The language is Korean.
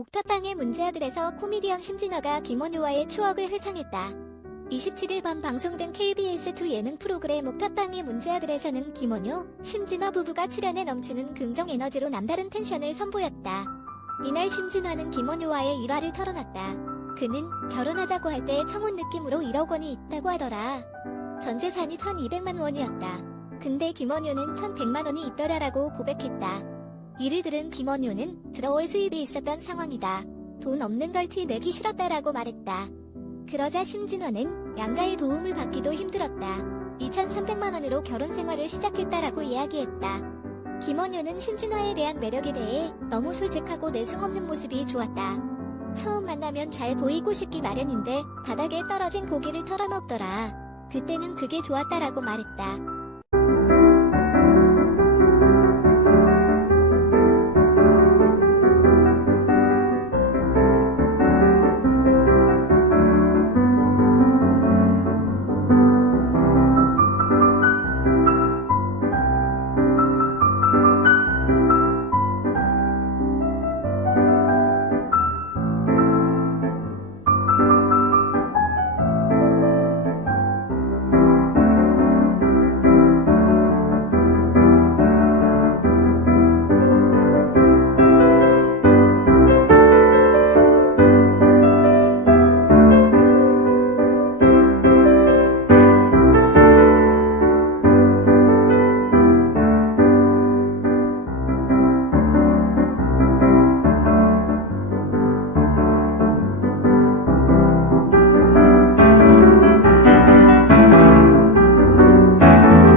옥탑방의 문제아들에서 코미디언 심진아가 김원효와의 추억을 회상했다. 27일 밤 방송된 KBS2 예능 프로그램 옥탑방의 문제아들에서는 김원효, 심진아 부부가 출연해 넘치는 긍정 에너지로 남다른 텐션을 선보였다. 이날 심진아는 김원효와의 일화를 털어놨다. 그는 결혼하자고 할 때 청혼 느낌으로 1억 원이 있다고 하더라. 전 재산이 1200만 원이었다. 근데 김원효는 1100만 원이 있더라라고 고백했다. 이를 들은 김원효는 들어올 수입이 있었던 상황이다. 돈 없는 걸 티 내기 싫었다라고 말했다. 그러자 심진화는 양가의 도움을 받기도 힘들었다. 2,300만 원으로 결혼 생활을 시작했다라고 이야기했다. 김원효는 심진화에 대한 매력에 대해 너무 솔직하고 내숭 없는 모습이 좋았다. 처음 만나면 잘 보이고 싶기 마련인데 바닥에 떨어진 고기를 털어먹더라. 그때는 그게 좋았다라고 말했다.